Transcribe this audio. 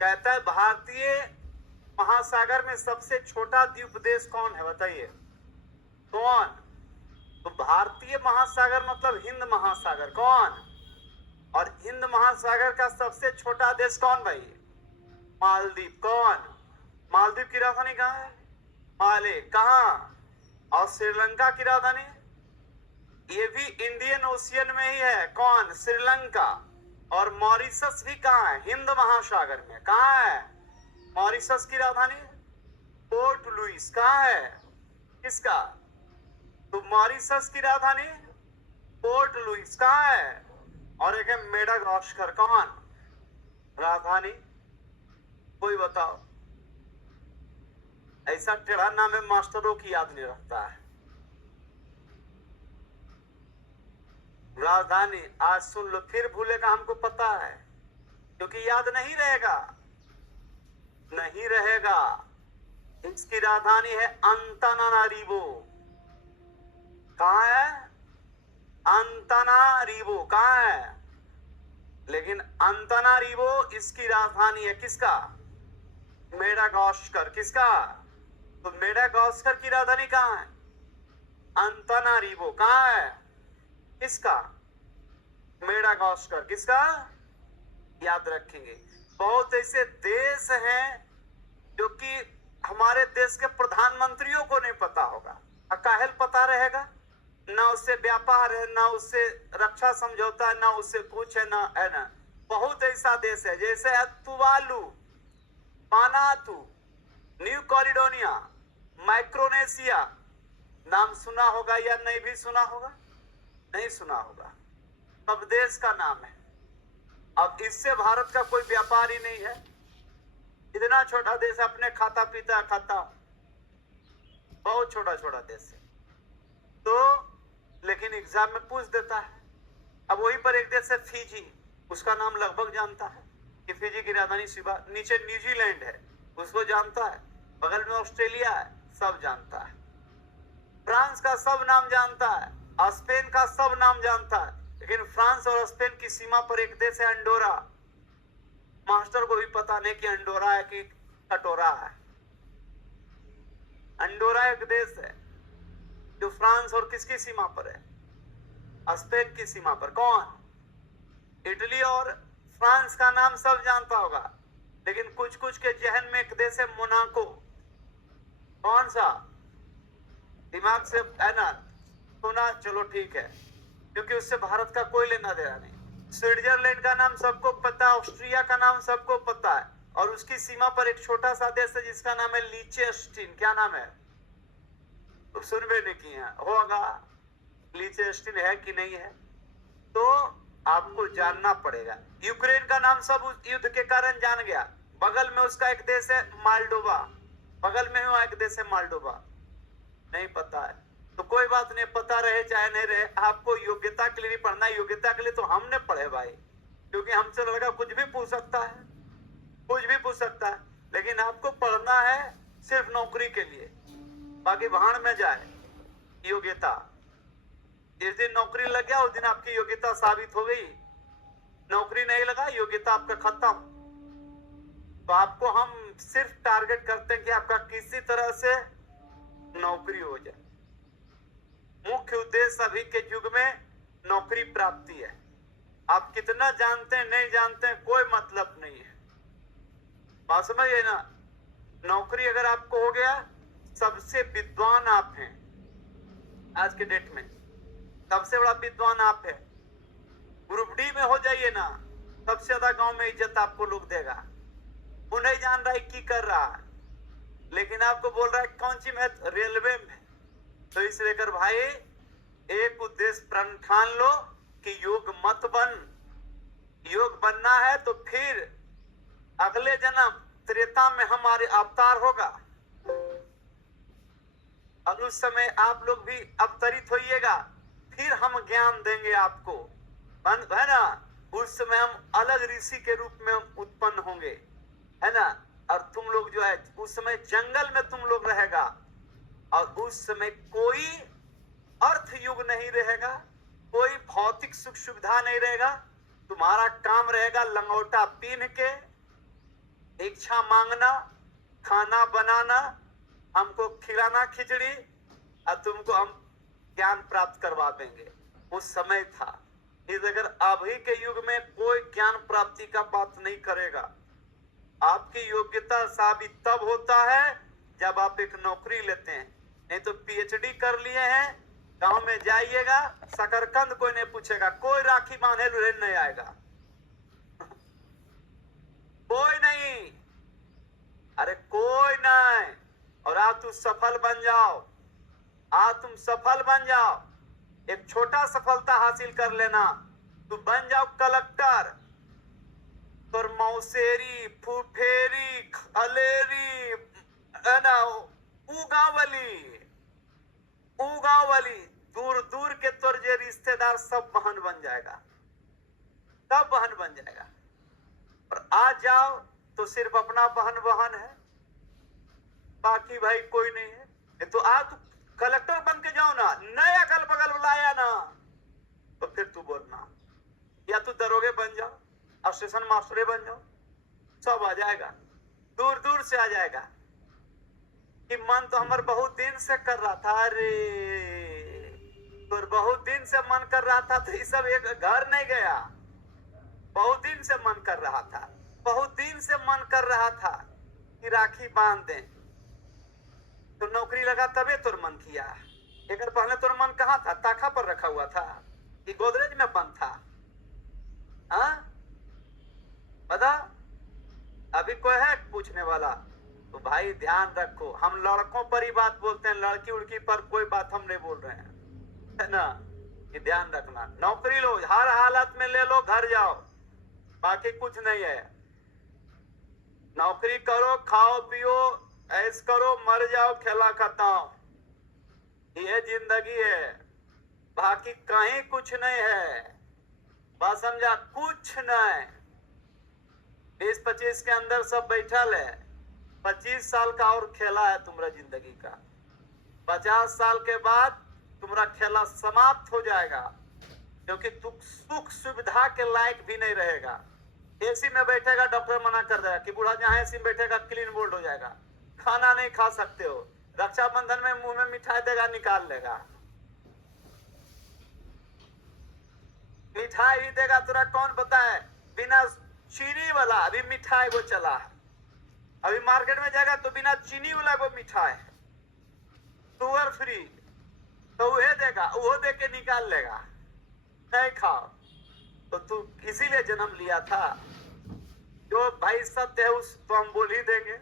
कहता है भारतीय महासागर में सबसे छोटा द्वीप देश कौन है, बताइए कौन। तो भारतीय महासागर मतलब हिंद महासागर, कौन। और हिंद महासागर का सबसे छोटा देश कौन भाई, मालदीव। कौन, मालदीव की राजधानी कहाँ है, माले। कहाँ, और श्रीलंका की राजधानी, ये भी इंडियन ओशियन में ही है, कौन, श्रीलंका। और मॉरिशस भी कहाँ है, हिंद महासागर में। कहाँ है मॉरिशस की राजधानी, पोर्ट लुइस। कहाँ है, किसका, तो मॉरिशस की राजधानी पोर्ट लुइस। कहाँ है, और एक है मेडागास्कर। कौन, राजधानी, कोई बताओ। ऐसा टेढ़ा नाम है, मास्टरों की याद नहीं रखता है। राजधानी आज सुन लो, फिर भूलेगा हमको पता है, क्योंकि याद नहीं रहेगा, नहीं रहेगा। इसकी राजधानी है अंतनानारिवो। कहाँ है, अंतनारिवो। कहाँ है, लेकिन अंतनारिवो इसकी राजधानी है, किसका, मेडागास्कर। किसका, तो मेडागास्कर की राजधानी कहाँ है, अंतनारिवो। कहाँ है, किसका, मेडागास्कर। किसका, याद रखेंगे। बहुत ऐसे देश हैं जो कि हमारे देश के प्रधानमंत्रियों को नहीं पता होगा, काहेल पता रहेगा, ना उससे व्यापार है, ना उससे रक्षा समझौता है, ना उससे कुछ है, ना है ना। बहुत ऐसा देश है, जैसे है तुवालू, वानातू, न्यू कैलिडोनिया, माइक्रोनेशिया। नाम सुना होगा या नहीं भी सुना होगा, नहीं सुना होगा, सब देश का नाम है। अब इससे भारत का कोई व्यापार ही नहीं है, इतना छोटा देश, अपने खाता पीता खाता, बहुत छोटा छोटा देश है। तो लेकिन एग्जाम में पूछ देता है। अब वहीं पर एक देश है फिजी, उसका नाम लगभग जानता है कि फिजी की राजधानी शिवा, नीचे न्यूजीलैंड है, उसको जानता है, बगल में ऑस्ट्रेलिया है, सब जानता है। फ्रांस का सब नाम जानता है, स्पेन का सब नाम जानता है, लेकिन फ्रांस और स्पेन की सीमा पर एक देश है अंडोरा, मास्टर को भी पता नहीं कि अंडोरा है कि कटोरा है। अंडोरा एक देश है जो फ्रांस और किसकी सीमा पर है, स्पेन की सीमा पर। कौन, इटली और फ्रांस का नाम सब जानता होगा, लेकिन कुछ कुछ के जहन में एक देश है मोनाको। कौन सा, दिमाग से है ना सुना, चलो ठीक है, क्योंकि उससे भारत का कोई लेना देना नहीं। स्विट्जरलैंड का नाम सबको पता, ऑस्ट्रिया का नाम सबको पता है, और उसकी सीमा पर एक छोटा सा देश है जिसका नाम है लीचेस्टीन। क्या नाम है, तो सुन भी नहीं किया होगा, लीचेस्टीन है कि नहीं है, तो आपको जानना पड़ेगा। यूक्रेन का नाम सब उस युद्ध के कारण जान गया, बगल में उसका एक देश है मालडोवा, बगल में हुआ एक देश है मालडोवा, नहीं पता है तो कोई बात नहीं, पता रहे चाहे नहीं रहे, आपको योग्यता के लिए भी पढ़ना है। योग्यता के लिए तो हमने पढ़े भाई, क्योंकि हमसे लड़का कुछ भी पूछ सकता है, कुछ भी पूछ सकता है, लेकिन आपको पढ़ना है सिर्फ नौकरी के लिए, बाकी भाड़ में जाए योग्यता। जिस दिन नौकरी लग गया उस दिन आपकी योग्यता साबित हो गई, नौकरी नहीं लगा योग्यता आपका खत्म। तो आपको हम सिर्फ टारगेट करते हैं कि आपका किसी तरह से नौकरी हो जाए। मुख्य उद्देश्य अभी के युग में नौकरी प्राप्ति है। आप कितना जानते हैं नहीं जानते हैं कोई मतलब नहीं है, बात समझिए ना। नौकरी अगर आपको हो गया, सबसे विद्वान आप हैं आज के डेट में, सबसे बड़ा विद्वान आप है। ग्रुप डी में हो जाइए ना, सबसे ज्यादा गांव में इज्जत आपको लोग देगा। वो नहीं जान रहा है की कर रहा है, लेकिन आपको बोल रहा है कौन सी में, रेलवे में। तो इस लेकर भाई एक उद्देश्य प्रण ठान लो कि योग मत बन, योग बनना है तो फिर अगले जन्म त्रेता में हमारे अवतार होगा, और उस समय आप लोग भी अवतरित होइएगा, फिर हम ज्ञान देंगे आपको, है ना। उस समय हम अलग ऋषि के रूप में उत्पन्न होंगे, है ना। और तुम लोग जो है उस समय जंगल में तुम लोग रहेगा, और उस समय कोई अर्थ युग नहीं रहेगा, कोई भौतिक सुख सुविधा नहीं रहेगा। तुम्हारा काम रहेगा लंगोटा पीन के, इच्छा मांगना, खाना बनाना, हमको खिलाना खिचड़ी और तुमको हम ज्ञान प्राप्त करवा देंगे। उस समय था। इस अगर अभी के युग में कोई ज्ञान प्राप्ति का बात नहीं करेगा। आपकी योग्यता साबित तब होता है जब आप एक नौकरी लेते हैं। नहीं तो पीएचडी कर लिए हैं, गांव में जाइएगा, शकरकंद कोई नहीं पूछेगा, कोई राखी बांधे लुढ़े नहीं आएगा, कोई नहीं, अरे कोई नहीं। और आज तुम सफल बन जाओ, आज तुम सफल बन जाओ, एक छोटा सफलता हासिल कर लेना, तू बन जाओ कलेक्टर, तोर मौसेरी, फुफेरी, खलेरी, है ना, उगावली, दूर दूर के तोर जे रिश्तेदार सब बहन बन जाएगा, सब बहन बन जाएगा। और आज जाओ तो सिर्फ अपना बहन है, बाकी भाई कोई नहीं है। तो आज तू कलेक्टर बन के जाओ ना, नया अगल बगल बुलाया ना, तो फिर तू बोलना, या तू दरोगे बन जाओ, और स्टेशन मास्टरे बन जाओ, सब आ जाएगा, दूर दूर से आ जाएगा। कि मन तो हमार बहुत दिन से कर रहा था, अरे तो बहुत दिन से मन कर रहा था, तो ये सब एक घर नहीं गया, बहुत दिन से मन कर रहा था, बहुत दिन से मन कर रहा था कि राखी बांध दें, तो नौकरी लगा तबे तोर मन किया। एक पहले तोर मन कहाँ था? ताखा पर रखा हुआ था कि गोदरेज में बंद था? हाँ बता, अभी कोई है पूछने वाला? तो भाई ध्यान रखो, हम लड़कों पर ही बात बोलते हैं, लड़की उड़की पर कोई बात हम नहीं बोल रहे हैं, है ना। कि ध्यान रखना, नौकरी लो, हर हालत में ले लो, घर जाओ, बाकी कुछ नहीं है। नौकरी करो, खाओ पियो, ऐश करो, मर जाओ, खेला खत्म, ये जिंदगी है, बाकी कहीं कुछ नहीं है। बात समझा? कुछ नहीं। 20-25 के अंदर सब बैठल है, 25 साल का और खेला है तुम्हारा जिंदगी का। 50 साल के बाद तुम्हारा खेला समाप्त हो जाएगा, क्योंकि तू सुख सुविधा के लायक भी नहीं रहेगा। एसी में बैठेगा, डॉक्टर मना कर देगा कि बूढ़ा जहां एसी में बैठेगा क्लीन बोल्ड हो जाएगा, खाना नहीं खा सकते हो, रक्षाबंधन में मुंह में मिठाई देगा, निकाल लेगा, मिठाई ही देगा, तुरा कौन बताए, बिना चीनी वाला अभी मिठाई वो चला है, अभी मार्केट में जाएगा तो बिना चीनी वाला वो मिठाई है, शुगर फ्री, तो वह देगा, वो दे के निकाल लेगा, नहीं खाओ। तो तू इसीलिए जन्म लिया था, जो भाई सत्य है उस तो हम बोल ही देंगे।